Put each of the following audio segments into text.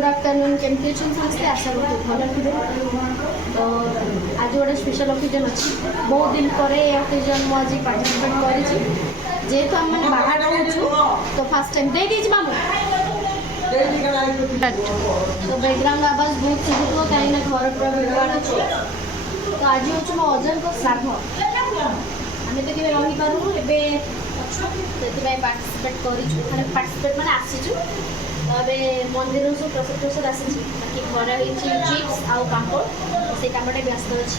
Good afternoon केमती अच्छे समस्ते आशा करूँ भल थे। तो आज गोटे स्पेशल ओकेजन अच्छी बहुत दिन पर ओकेजन मुझे पार्टिसिपेट कर जेहेतु आम मैंने बाहर रोचु तो फास्ट टाइम दे दीजिए मामू तो बैकग्राउंड आवाज बहुत शुभुव कहीं घर पूरा भिड़भाड़ अच्छे। तो आज हूँ मो अजन को श्राद्ध आम तो केवे रही पारूँ एवं से पार्टिसिपेट कर मैंने आसीचु अबे मंदिर सब प्रसाद प्रसाद आसी बाकी घर चिप्स आउ पापड़ से कामटे व्यस्त अच्छे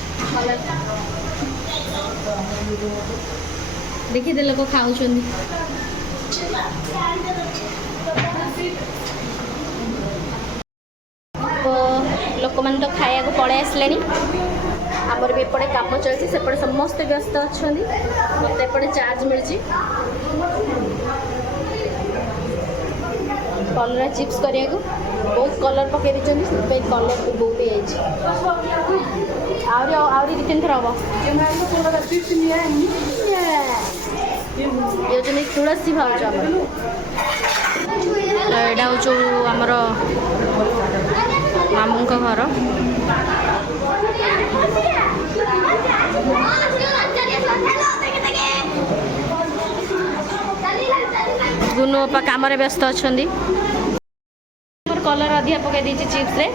देखिए लोक खाऊ तो लोक मैंने तो खाया को पड़े आसले आमर भी एपटे काम चलती सेपटे समस्ते व्यस्त अच्छा मत एपटे चार्ज मिली कलरा चिप्स करने को बहुत कलर पकई दी कलर भी बहुत आहरी दु तीन थर हम ये तुलसी भाज यहाँ हूँ आमर मामू घर गुनु अपा कम व्यस्त अच्छा कलर अधिका पकई दी चिप्स रे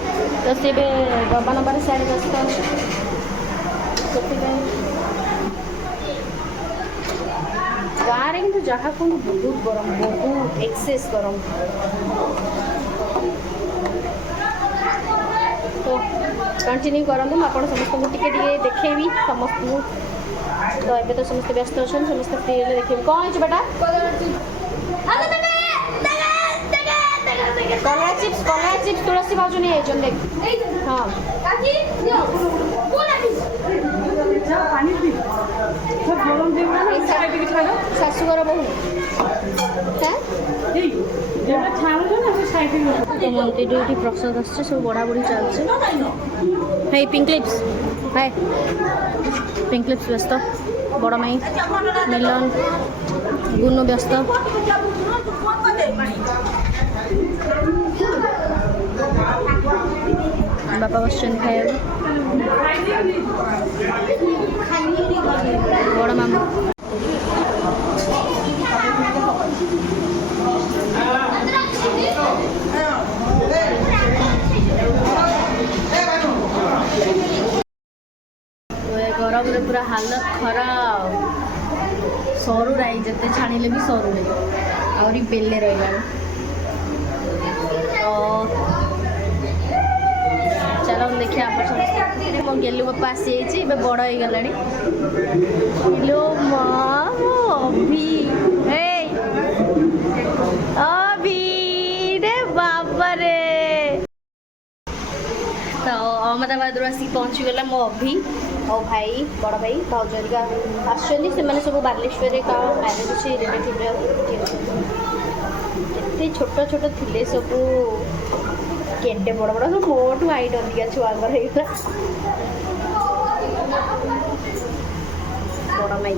तो सी डबा नबार सारे व्यस्त अच्छे गाँव में कि जहाँ कौन बहुत गरम बहुत एक्सेस गरम तो कंटिन्यू करूँ आप समस्त टिके देखेबी समस्त तो ये तो समस्त व्यस्त अच्छा समस्त फ्री देखे कौन है बेटा कलरा चिप्स तुलसी भाजु नहीं आइछन देख हाँ शाशुघर बहु मंदिर प्रसाद आस सब बड़ा बड़ी चलছে है पिंक लिप्स है पिंक लिप्स व्यस्त बड़ माई मिलन गुनु व्यस्त बापा बस खाया बड़ मामू गरम रे पूरा हालत खराब सरू राई जिते छाणिले भी सरू आहरी बेले रहा तो चलो देखिए आप समस्त मो गेलु बापा आसी जाइए बड़ हो गला लो माँ अभी अभी रे बाबा रे तो अहमदाबाद आसिक पहुँचीगला मो अभी और भाई बड़ भाई भाजरिका आसुच्च से सब बालेश्वर मैरेज अच्छे रिलेटिव एत छोट छोट थे सब केटे बड़ बड़ सब मोटू हाइट अधिका छुआर बड़ माई